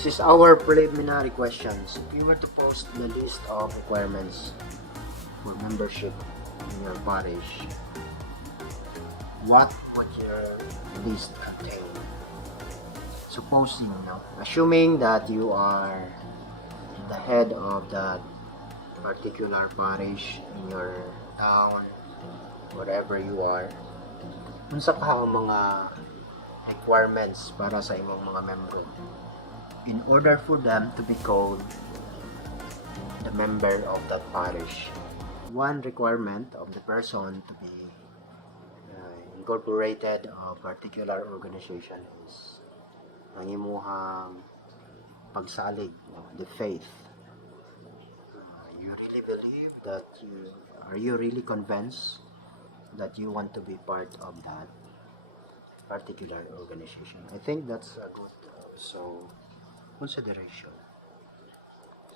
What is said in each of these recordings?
This is our preliminary questions. If you were to post the list of requirements for membership in your parish, what would your list contain? Supposing, assuming that you are the head of that particular parish in your town, wherever you are, unsa ka ang mga requirements para sa imong mga membro in order for them to be called the member of that parish. One requirement of the person to be incorporated a particular organization is ang imuhang pagsalig, the faith. You really believe that are you really convinced that you want to be part of that particular organization? I think that's a good consideration.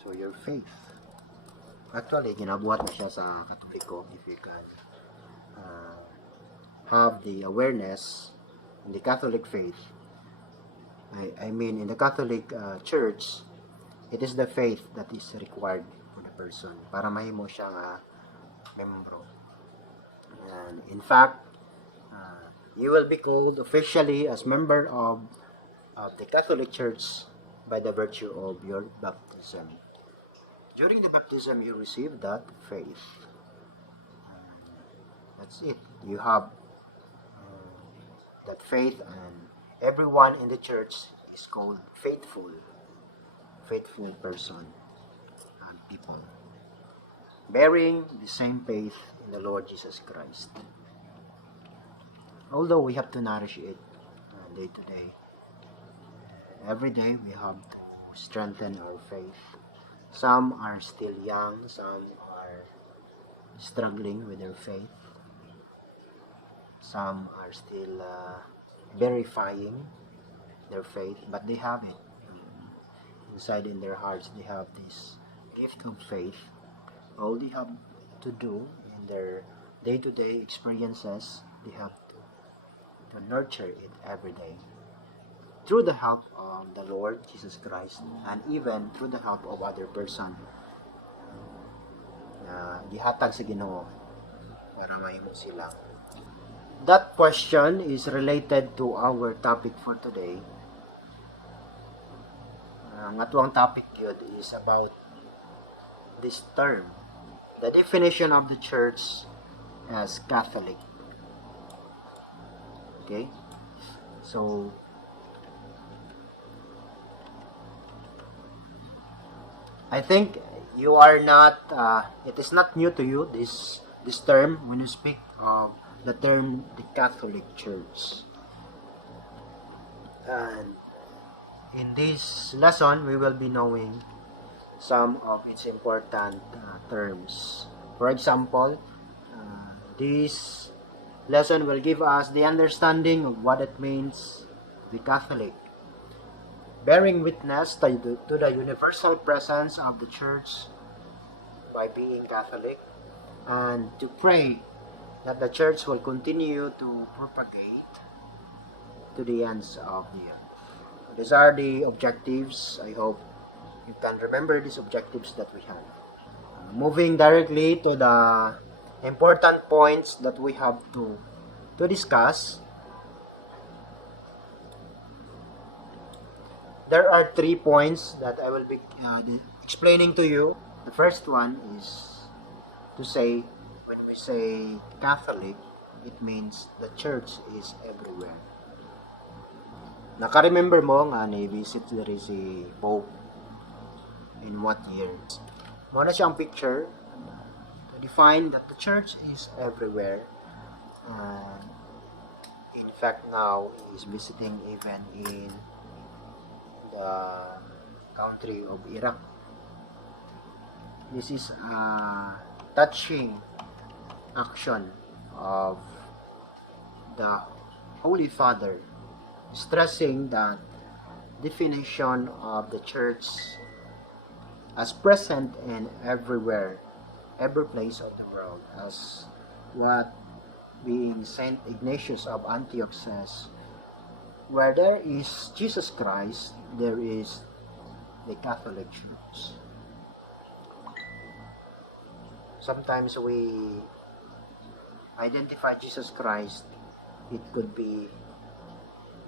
So your faith. Actually, ginabuhat na siya sa Katoliko. If you can have the awareness in the Catholic faith, I mean in the Catholic Church, it is the faith that is required for the person para mahimo siyang membro. And in fact, you will be called officially as member of the Catholic Church by the virtue of your baptism. During the baptism, you receive that faith. That's it. You have that faith, and everyone in the church is called faithful person and people, bearing the same faith in the Lord Jesus Christ. Although we have to nourish it day to day, every day we have to strengthen our faith. Some are still young, some are struggling with their faith, some are still verifying their faith, but they have it inside in their hearts. They have this gift of faith. All they have to do in their day-to-day experiences, they have to nurture it every day through the help of the Lord Jesus Christ, and even through the help of other person na gihatag sa Ginoo para mahimo sila. That question is related to our topic for today. Ang atuang topic yun is about this term, the definition of the church as Catholic. Okay? So, I think you are not, it is not new to you, this term, when you speak of the term the Catholic Church. And in this lesson, we will be knowing some of its important terms. For example, this lesson will give us the understanding of what it means to be Catholic, bearing witness to the universal presence of the Church by being Catholic, and to pray that the Church will continue to propagate to the ends of the earth. These are the objectives. I hope you can remember these objectives that we have. Moving directly to the important points that we have to discuss. There are 3 points that I will be explaining to you. The first one is to say, when we say Catholic, it means the church is everywhere. Naka-remember mo nga ni-visit diri si Pope in what years? Muna siyang picture to define that the church is everywhere. In fact, now he is visiting even in the country of Iraq. This is a touching action of the Holy Father, stressing that definition of the church as present in everywhere, every place of the world, as what being Saint Ignatius of Antioch says, where there is Jesus Christ, there is the Catholic Church. Sometimes we identify Jesus Christ, it could be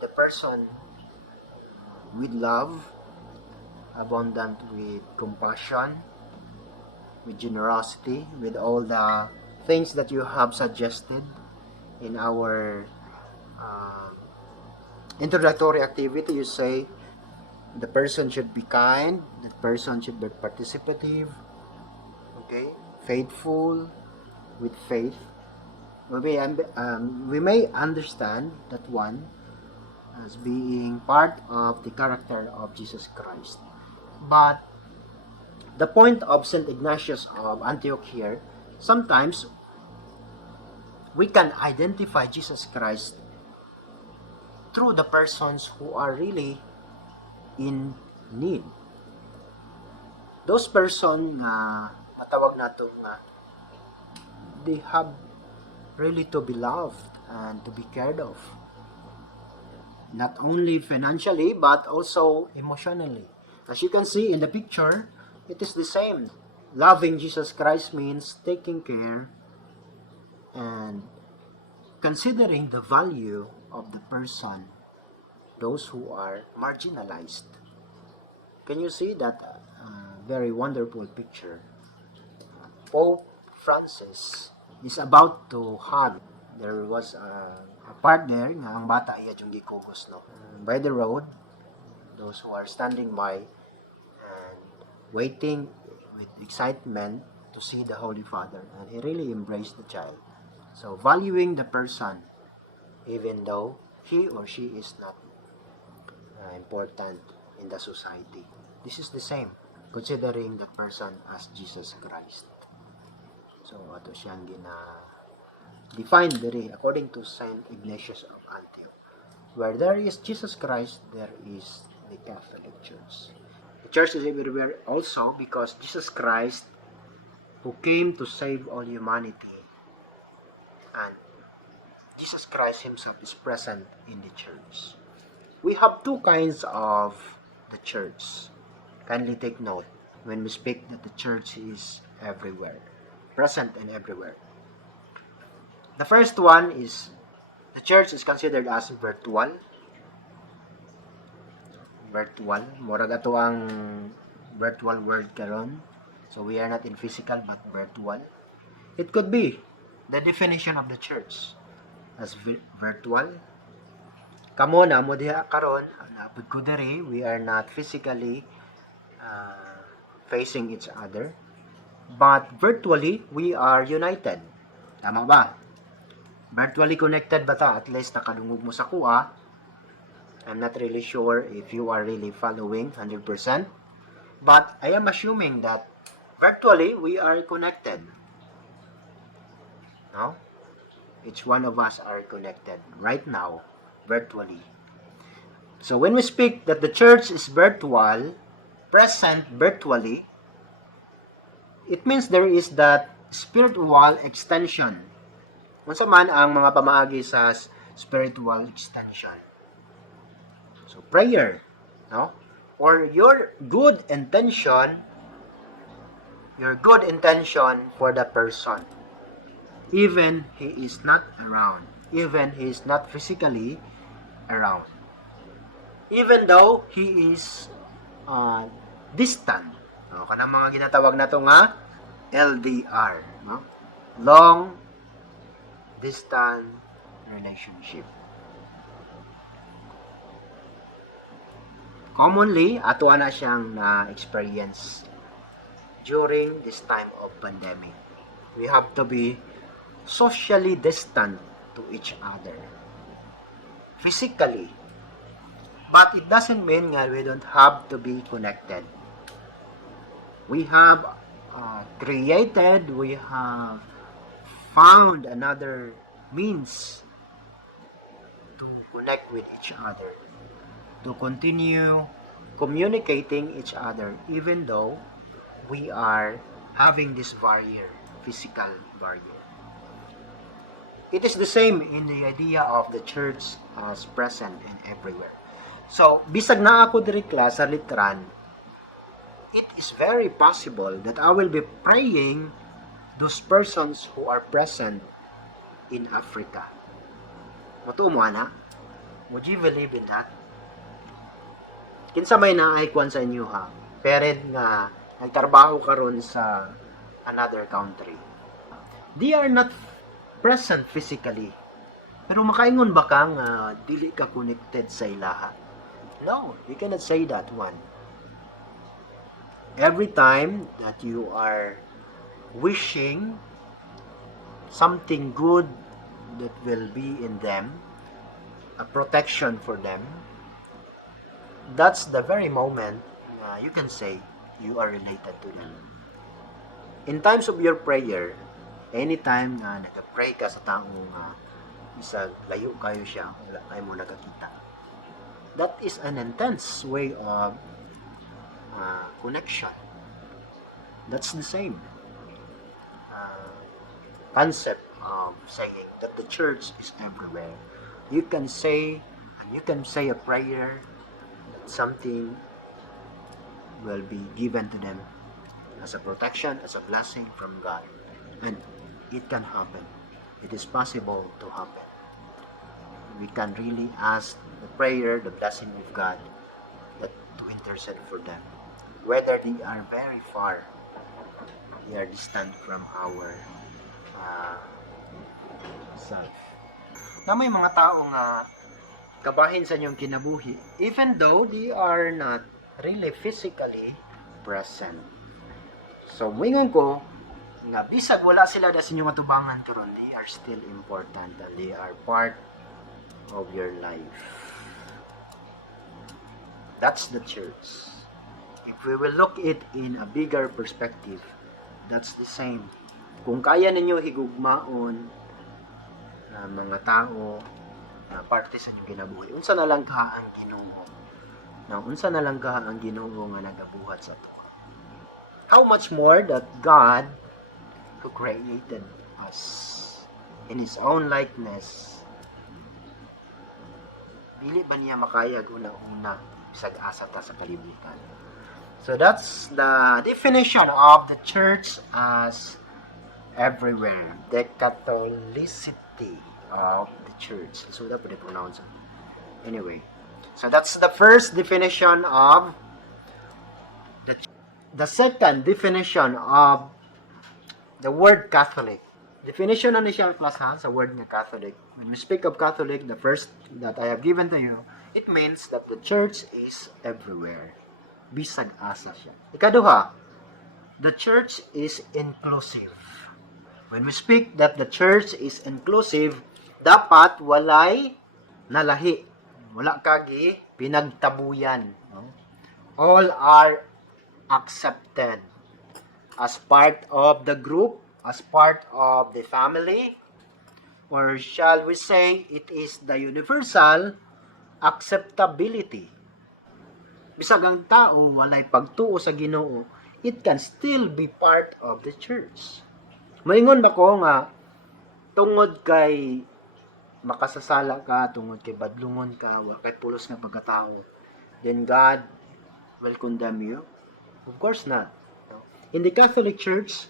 the person with love, abundant with compassion, with generosity, with all the things that you have suggested in our introductory activity. You say the person should be kind, the person should be participative, okay, faithful, with faith. We may understand that one as being part of the character of Jesus Christ. But the point of St. Ignatius of Antioch here, sometimes we can identify Jesus Christ through the persons who are really in need. Those person nga matawag nato nga they have really to be loved and to be cared of. Not only financially but also emotionally. As you can see in the picture, it is the same. Loving Jesus Christ means taking care and considering the value of the person, those who are marginalized. Can you see that very wonderful picture? Pope Francis is about to hug. There was a part there nga ang bata iya yung gikugos no. By the road, those who are standing by and waiting with excitement to see the Holy Father, and he really embraced the child. So valuing the person even though he or she is not important in the society. This is the same, considering that person as Jesus Christ. So ato siyang define diri according to Saint Ignatius of Antioch. Where there is Jesus Christ, there is the Catholic Church. The church is everywhere also because Jesus Christ, who came to save all humanity, and Jesus Christ himself is present in the church. We have two kinds of the church. Kindly take note when we speak that the church is everywhere, present and everywhere. The first one is the church is considered as virtual. Virtual, murag ato ang virtual world karon. So we are not in physical but virtual. It could be the definition of the church as virtual. Kamo na mo diha karon, napud ko diri, we are not physically facing each other, but virtually we are united. Tama ba? Virtually connected ba ta? At least nakadungog mo sa kuha. I'm not really sure if you are really following 100%, but I am assuming that virtually we are connected. No? Each one of us are connected right now, virtually. So when we speak that the church is virtual, present virtually, it means there is that spiritual extension. Unsa man ang mga pamaagi sa spiritual extension? So prayer, no? Or your good intention for the person. Even he is not around, even he is not physically around. Even though he is distant. No? Kanang mga ginatawag na to nga LDR, no? Long distance relationship. Commonly, ato na siyang na-experience during this time of pandemic. We have to be socially distant to each other. Physically. But it doesn't mean nga we don't have to be connected. We have we have found another means to connect with each other, to continue communicating each other, even though we are having this barrier, physical barrier. It is the same in the idea of the church as present and everywhere. So, bisag na ako diri class sa litran, it is very possible that I will be praying those persons who are present in Africa. Matuo mo ana? Would you believe in that? Kinsa may naaykuan sa inyo ha? Parent nga nagtrabaho karon sa another country. They are not present physically. Pero makaingon ba ka nga dili ka connected sa ilaha? No, you cannot say that one. Every time that you are wishing something good that will be in them, a protection for them, that's the very moment you can say you are related to them. In times of your prayer, anytime na nag-pray ka sa taong isa layo kayo siya, wala kayo mo nakakita, that is an intense way of connection. That's the same concept of saying that the church is everywhere. You can say a prayer that something will be given to them as a protection, as a blessing from God. And it can happen. It is possible to happen. We can really ask the prayer, the blessing of God, that to intercede for them. Whether they are very far, they are distant from our self. Na may mga tao nga kabahin sa inyong kinabuhi, even though they are not really physically present. So, wingon ko, nga bisag wala sila da sa inyong atubangan karon, they are still important and they are part of your life. That's the church. If we will look it in a bigger perspective, that's the same. Kung kaya ninyo higugmaon mga tao na parte sa inyong kinabuhi, unsa na lang ka ang Ginoo? Now, unsa na lang ka ang Ginoo nga nagabuhat sa ato? How much more that God who created us in His own likeness, dili ba niya makayag una-una bisag asa ta sa kalibutan? So that's the definition of the church as everywhere. The Catholicity of the church. So that would be pronounced. Anyway, so that's the first definition of the second definition of the word Catholic. Definition na siya class ha sa word nga Catholic. When we speak of Catholic, the first that I have given to you, it means that the church is everywhere. Bisag asa siya. Ikaduha, the church is inclusive. When we speak that the church is inclusive, dapat walay nalahi. Wala kagi pinagtabuyan. No? All are accepted as part of the group, as part of the family, or shall we say it is the universal acceptability. Bisag ang tao walay pagtuo sa Ginoo, it can still be part of the church. Maingon ba ko nga tungod kay makasasala ka, tungod kay badlungon ka, wa kay pulos nga pagkatao, then God will condemn you? Of course not. In the Catholic Church,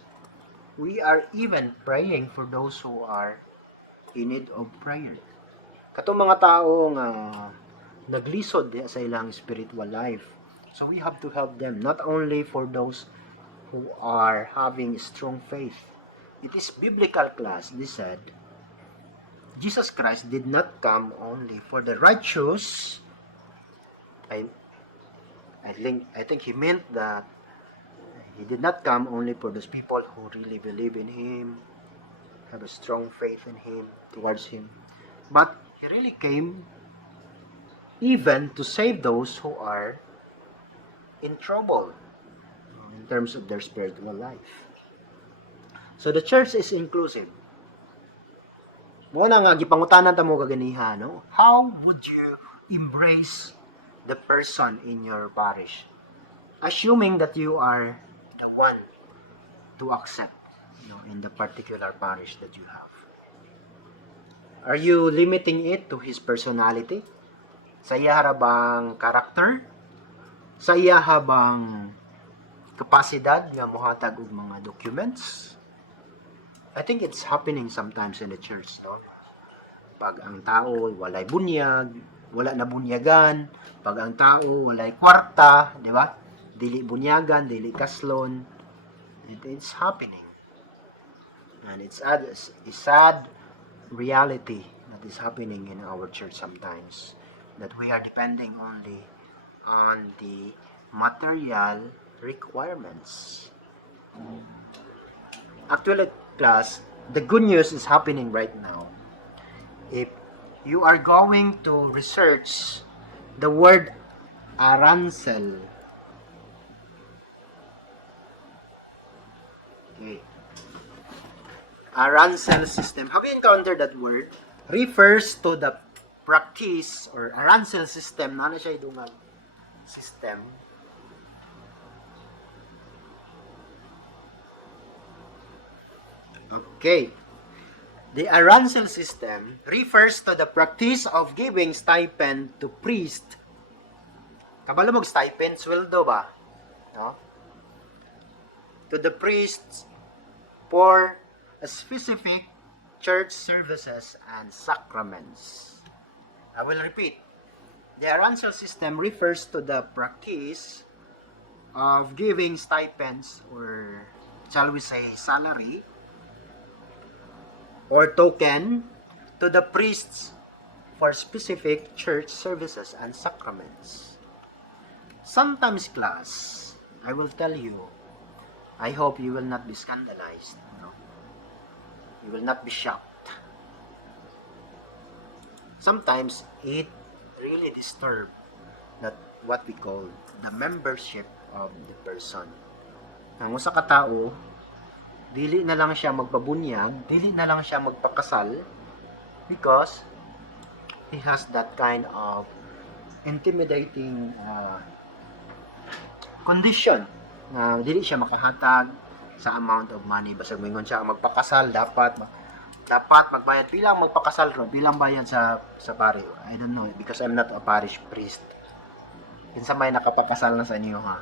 we are even praying for those who are in need of prayer. Katong mga tao nga naglisod sa ilang spiritual life. So we have to help them, not only for those who are having strong faith. It is biblical class. They said, Jesus Christ did not come only for the righteous. I think he meant that he did not come only for those people who really believe in him, have a strong faith in him, towards him. But he really came even to save those who are in trouble in terms of their spiritual life. So the church is inclusive. Mo na nga gipangutanan ta mo kaganiha, no? How would you embrace the person in your parish, assuming that you are the one to accept, in the particular parish that you have? Are you limiting it to his personality? Sa iya harabang character? Sa iya habang kapasidad nga mohatag og mga documents. I think it's happening sometimes in the church, no? Pag ang tao walay bunyag, wala na bunyagan, pag ang tao walay kwarta, di ba? Dili bunyagan, dili kaslon. It's happening. And it's a sad reality that is happening in our church sometimes, that we are depending only on the material requirements. Actually, class, the good news is happening right now. If you are going to research the word arancel, okay, arancel system, have you encountered that word? Refers to the practice or arancel system, na siya idungan system. Okay. The arancel system refers to the practice of giving stipend to priest. Kabalo mag stipend, sweldo ba? No? To the priests for a specific church services and sacraments. I will repeat. The arancel system refers to the practice of giving stipends, or shall we say salary, or token to the priests for specific church services and sacraments. Sometimes, class, I will tell you, I hope you will not be scandalized. No? You will not be shocked. Sometimes, it really disturbs that what we call the membership of the person. Ang usa ka tao, dili na lang siya magpabunyag, dili na lang siya magpakasal, because he has that kind of intimidating condition na dili siya makahatag sa amount of money. Basag mingon siya magpakasal, dapat magbayad. Bilang magpakasal ron, bilang bayad sa pari. I don't know, because I'm not a parish priest. Kinsa may nakapakasal na sa inyo, ha?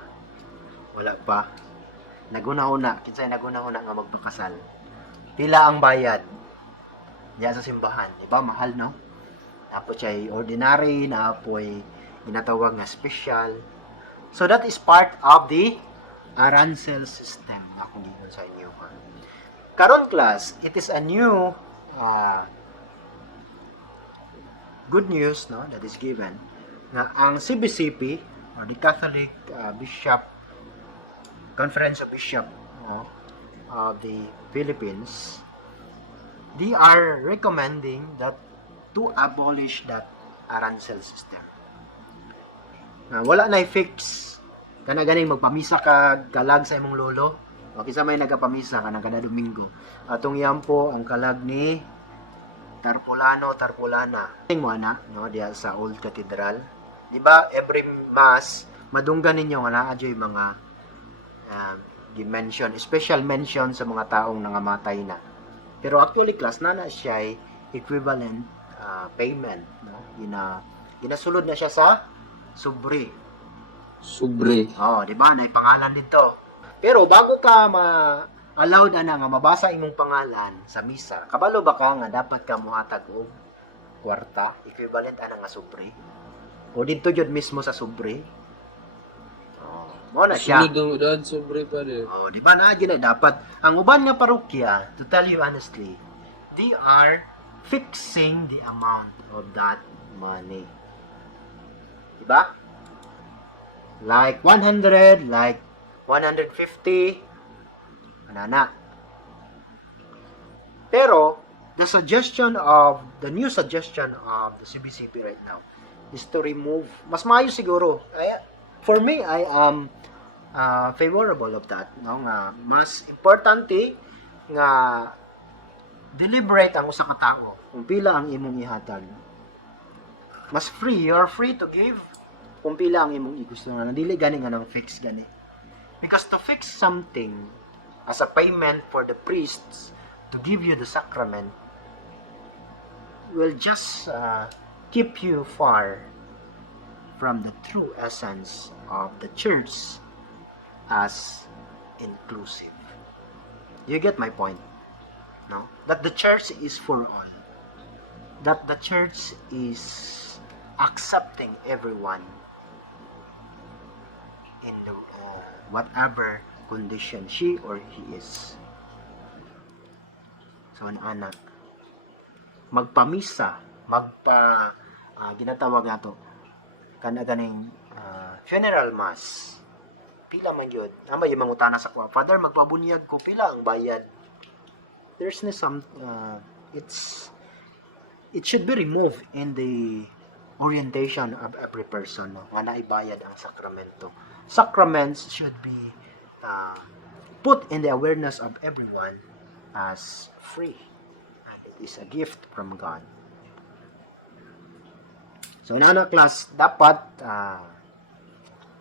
Wala pa. Naguna-una, kinsay naguna-una nga magpakasal. Pila ang bayad diya sa simbahan, di ba? Mahal, no? Tapos siya ordinary, napoy ginatawag nga special. So that is part of the arancel system na kung gigon sa inyo, ha? Karon, class, it is a new good news, no, that is given na ang CBCP, or the Catholic Bishop Conference of Bishop of the Philippines, they are recommending that to abolish that arancel system. Wala na i-fix kana ganing magpamisa ka kalag sa imong lolo, o kinsa may nagapamisa ka kada Domingo. Atong yampo ang kalag ni Tarpulana. Ning mo ana, no, diya sa Old Cathedral. Di ba every mass madunggan ninyo nga naa joy mga dimension, special mention sa mga taong nangamatay na. Pero actually, class, na siya ay equivalent payment, no? Ginasulod na siya sa sobre. Oh, di ba? Nay pangalan dito. Pero bago ka allowed na nga mabasa imong pangalan sa misa, kabalo ba ka nga dapat ka muhatag og kwarta, equivalent ana nga sobre? O dito jud mismo sa sobre? Mo na siya. Sunod ang udad, sobre pa rin. Oh, di ba na dapat ang uban nga parokya, to tell you honestly, they are fixing the amount of that money. Di ba? Like 100, like 150, anana. Pero the new suggestion of the CBCP right now is to remove, mas maayo siguro. For me, I am favorable of that, no, nga mas importante nga deliberate ang usa ka tawo kung pila ang imong ihatag. Mas free, you're free to give kung pila ang imong gusto nga, dili gani nga nang fix gani. Because to fix something as a payment for the priests to give you the sacrament will just keep you far from the true essence of the church as inclusive. You get my point? No? That the church is for all. That the church is accepting everyone in the whatever condition she or he is. So, ana, magpamisa, ginatawag na to, ganing funeral mass. Pila man yun. Ama yung mangutana sa kuha. Father, magpabunyag ko. Pila ang bayad? There's no some, it should be removed in the orientation of every person, no? Nga naibayad ang sakramento. Sacraments should be put in the awareness of everyone as free. And it is a gift from God. So, na class, dapat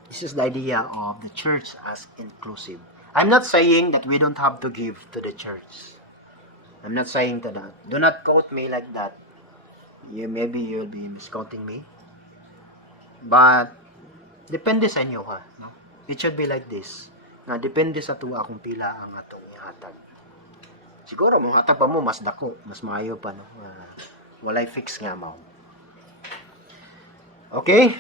this is the idea of the church as inclusive. I'm not saying that we don't have to give to the church. I'm not saying that. Do not quote me like that. Maybe you'll be misquoting me. But, depende sa inyo ha. No? It should be like this. Na depende sa tuwa kung pila ang atong ihatag. Siguro, mga hatag pa mo, mas dako. Mas maayo pa. No? Walay fix nga mo. Okay?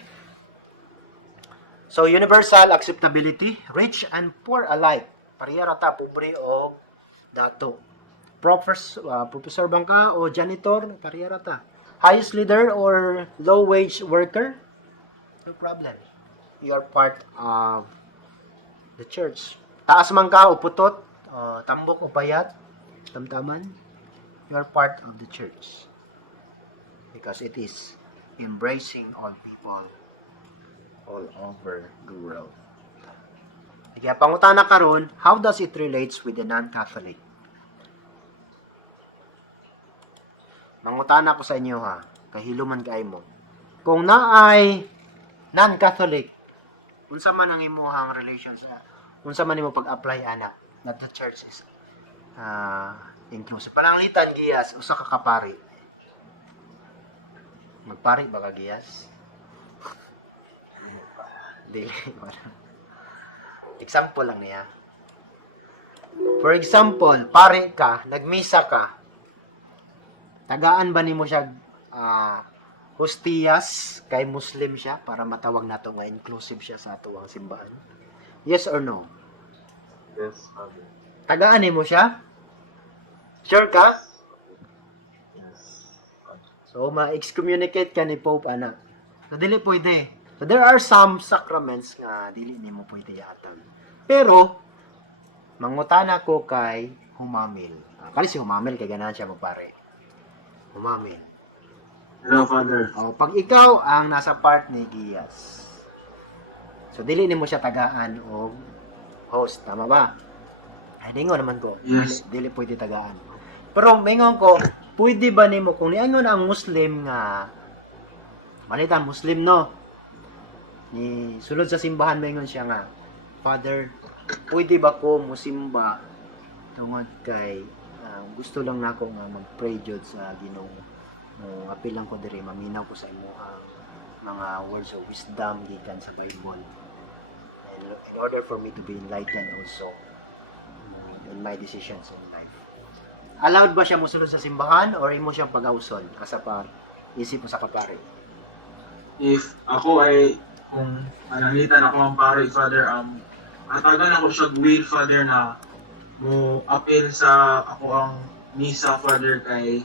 So, universal acceptability, rich and poor alike. Pareha rata, pobre o dato. Professor bang ka o janitor, pareha rata. Highest leader or low-wage worker, no problem. You are part of the church. Taas man ka o putot, tambok o payat, tamtaman, you are part of the church. Because it is embracing all people all over the world. Kaya pangutana karon, how does it relates with the non-Catholic? Mangutana ko sa inyo ha, kahiluman kay mo. Kung naay non-Catholic, unsa man ang imuhang relations, unsa man imo pag-apply ana that the church is inclusive. Pananglitan giyas usa ka kapari. Magpari ba ka giyas? Dili wala. Example lang niya. For example, pare ka, nagmisa ka. Tagaan ba nimo siya hostiyas kay Muslim siya para matawag nato nga inclusive siya sa atuang simbahan? Yes or no? Yes, Father. Tagaan nimo siya? Sure ka? Yes. So ma-excommunicate ka ni Pope ana. So dili pwede. So there are some sacraments nga dili nimo pwede yatan. Pero mangutana ko kay humamil. Kali si humamil kay ganahan siya magpare. Humamil. Hello, Father. O pag ikaw ang nasa part ni Giyas. So dili nimo siya tagaan og host, tama ba? Ay dingon naman ko. Yes. Dili pwede tagaan. Pero mingon ko, pwede ba nimo kung niangon ang Muslim nga malitan Muslim no? Ni sulod sa simbahan mingon siya nga, Father, pwede ba ko musimba tungod kay gusto lang nako nga mag-pray jud sa Ginoo. Apil lang ko diri maminaw ko sa imong mga words of wisdom gikan sa Bible. And in order for me to be enlightened also in my decisions in life. Allowed ba siya mosulod sa simbahan or imo siyang pag-awson asa pa isip mo sa kapare? If ako ay kung nanangitan ako ang pare, Father, atagan ako siya will, Father, na mo appeal sa ako ang misa, Father, kay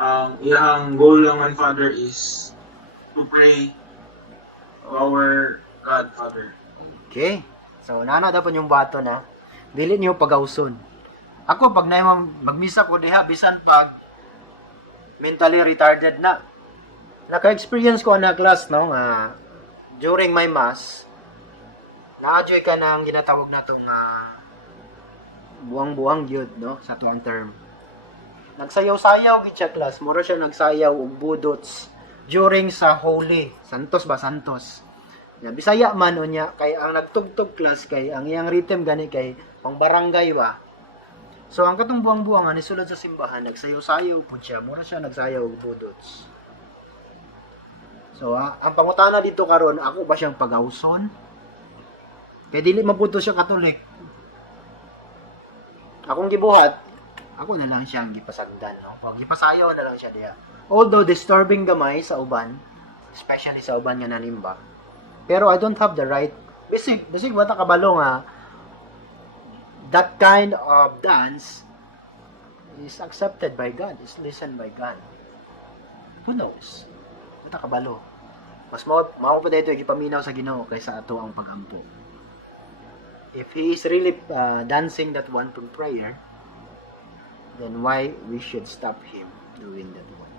ang ilang goal naman, Father, is to pray to our God, Father. Okay. So nana dapat yung bato na dili niyo pag-awson. Ako pag magmisa ko diha bisan pag mentally retarded na. Naka-experience ko na class no nga during my mass na-enjoy ka ng ginatawag na itong buwang-buwang yun, no? Sa tuwang term. Nagsayaw-sayaw gid siya class. Mura siya nagsayaw og budots during sa Holy. Santos ba? Santos. Ya, Bisaya man o niya. Kay ang nagtugtog class kay ang iyang rhythm gani kay pang barangay ba. So ang katong buwang-buwang ni sulod sa simbahan nagsayaw-sayaw po siya. Mura siya nagsayaw og budots. So, ang pangutana dito karon, ako ba siyang pag-awson? Kaya dili mabuto siya Katolik. akong gibuhat, ako na lang siyang gipasagdan, no? Pag gipasayaw na lang siya diya. Although disturbing gamay sa uban, especially sa uban nga nanimba, pero I don't have the right. Bisig wata kabalo nga that kind of dance is accepted by God, is listened by God. Who knows? Wata kabalo. Mas mao pa dito gipaminaw sa Ginoo kaysa ato ang pagampo. If he is really dancing that one from prayer, then why we should stop him doing that one?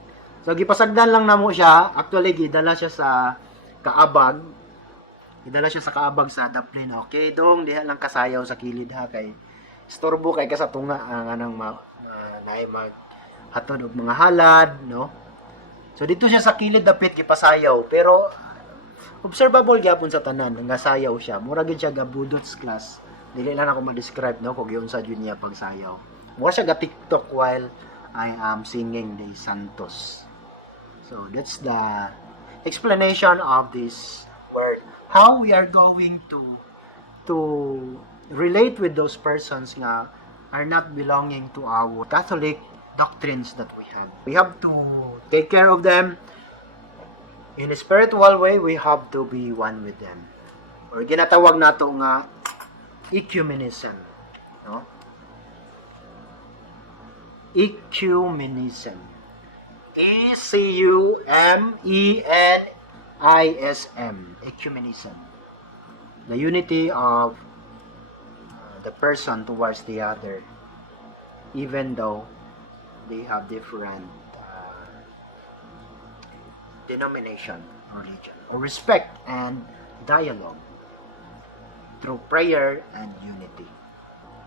So gipasagdan lang namo siya. Actually gidala siya sa kaabag. Gidala siya sa kaabag sa daplin. Okay, dong diha lang kasayaw sa kilid ha kay istorbo kay ka sa tunga ang anang naay mag hatod og mga halad, no? So dito siya sa kilid dapit gipasayaw pero observable gyapon sa tanan nga sayaw siya. Mura gid siya gabudots class. Dili lang ako ma-describe no kung giunsa jud niya pagsayaw. Mura siya ga TikTok while I am singing the Santos. So that's the explanation of this word. How we are going to relate with those persons nga are not belonging to our Catholic doctrines that we have. We have to take care of them. In a spiritual way, we have to be one with them. Or ginatawag nato nga ecumenism, no? Ecumenism. ECUMENISM. Ecumenism. The unity of the person towards the other, even though they have different denomination, religion, or respect and dialogue through prayer and unity.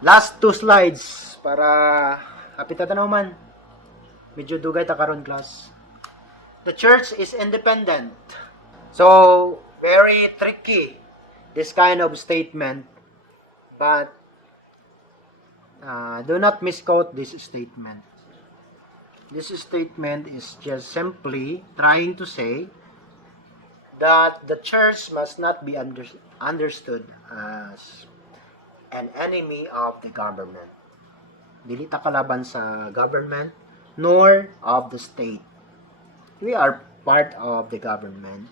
Last two slides para kapit na man. Medyo dugay ta karon class. The church is independent. So, very tricky this kind of statement, but do not misquote this statement. This statement is just simply trying to say that the church must not be understood as an enemy of the government. Dili ta kalaban sa government nor of the state. We are part of the government,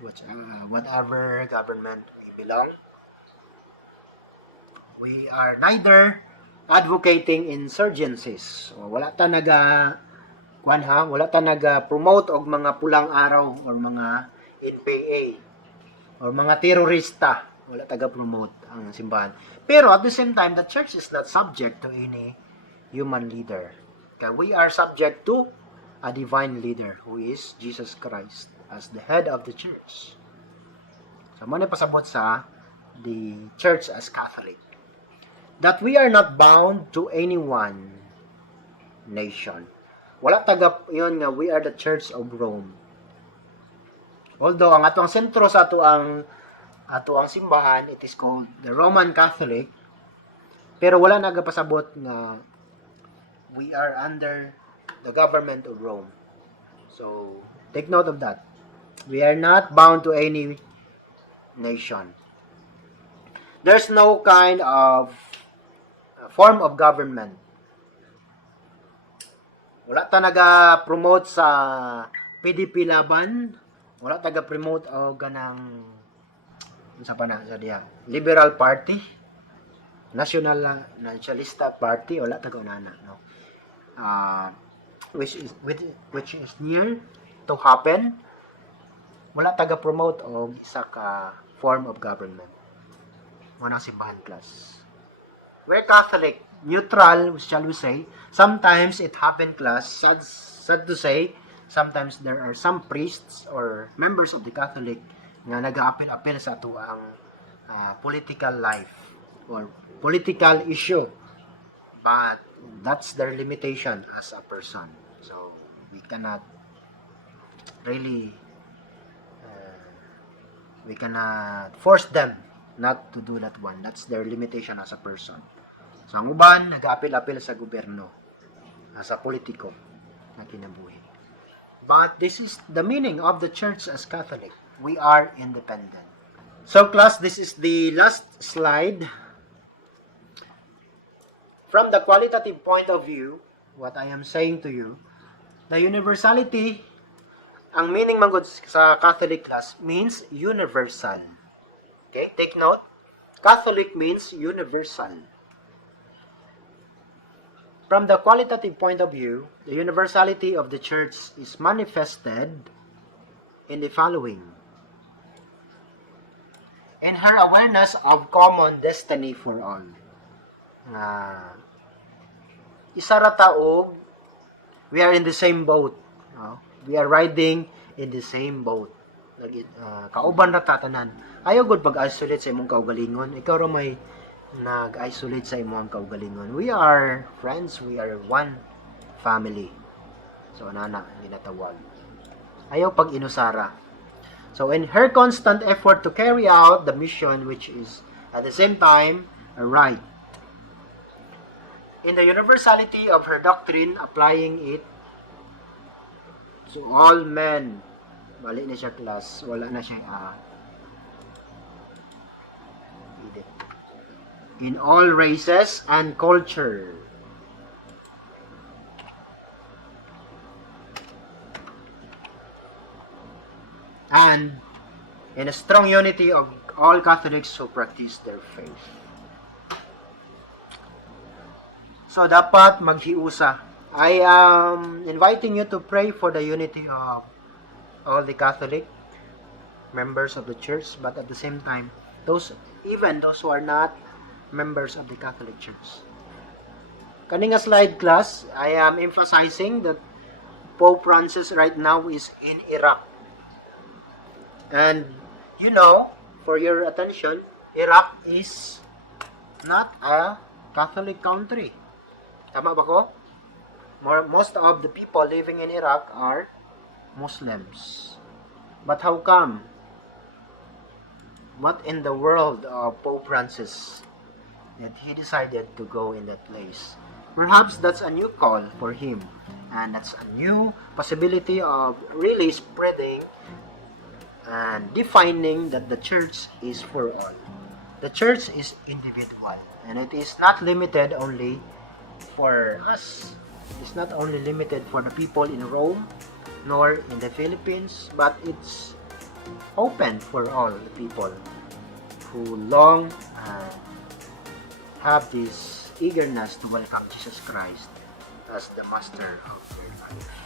whatever government we belong. We are neither advocating insurgencies. Wala ta wala ta promote og mga pulang araw or mga NPA or mga terorista. Wala taga-promote ang simbahan. Pero at the same time, the church is not subject to any human leader. Okay, we are subject to a divine leader who is Jesus Christ as the head of the church. So, muna pasabot sa the church as Catholic. That we are not bound to any one nation. Wala taga yun nga, we are the Church of Rome. Although, ang atong sentro sa ato ang simbahan, it is called the Roman Catholic. Pero wala nagapasabot nga we are under the government of Rome. So, take note of that. We are not bound to any nation. There's no kind of form of government. Wala ta naga-promote sa PDP laban. Wala taga-promote o ganang sa diya. Liberal Party. National Nationalista Party. Wala taga-unana. No? Which is near to happen. Wala taga-promote o isa ka form of government. Muna simbahan class. We're Catholic, neutral, shall we say. Sometimes it happen class, sad to say, sometimes there are some priests or members of the Catholic nga nag-aapil-apil sa ato ang political life or political issue. But that's their limitation as a person. So, we cannot really we cannot force them not to do that one. That's their limitation as a person. So, ang uban, nag-apil-apil sa gobyerno, sa politiko na kinabuhi. But this is the meaning of the church as Catholic. We are independent. So, class, this is the last slide. from the qualitative point of view, what I am saying to you, the universality, ang meaning man gud sa Catholic class means universal. Okay, take note. Catholic means universal. From the qualitative point of view, the universality of the church is manifested in the following. In her awareness of common destiny for all. Isa ra taog, we are in the same boat. No? We are riding in the same boat. Kauban ra tatanan. Ayaw gud pag-isolate sa imong kaugalingon. Ikaw ra may nag-isolate sa imong kaugalingon. We are friends, we are one family. So anana ginatawag. Ayaw pag inusara. So in her constant effort to carry out the mission, which is at the same time a right, in the universality of her doctrine, applying it to all men. Bali na siya class, wala na siya in all races and culture. And in a strong unity of all Catholics who practice their faith. So, dapat maghiusa. I am inviting you to pray for the unity of all the Catholic members of the church, but at the same time, even those who are not members of the Catholic Church. Kaninga slide class, I am emphasizing that Pope Francis right now is in Iraq. And you know, for your attention, Iraq is not a Catholic country. Tama ba ko? Most of the people living in Iraq are Muslims. But how come? What in the world of Pope Francis that he decided to go in that place? Perhaps that's a new call for him. And that's a new possibility of really spreading and defining that the church is for all. The church is individual, and it is not limited only for us. It's not only limited for the people in Rome nor in the Philippines, but it's open for all the people who long and have this eagerness to welcome Jesus Christ as the master of their life.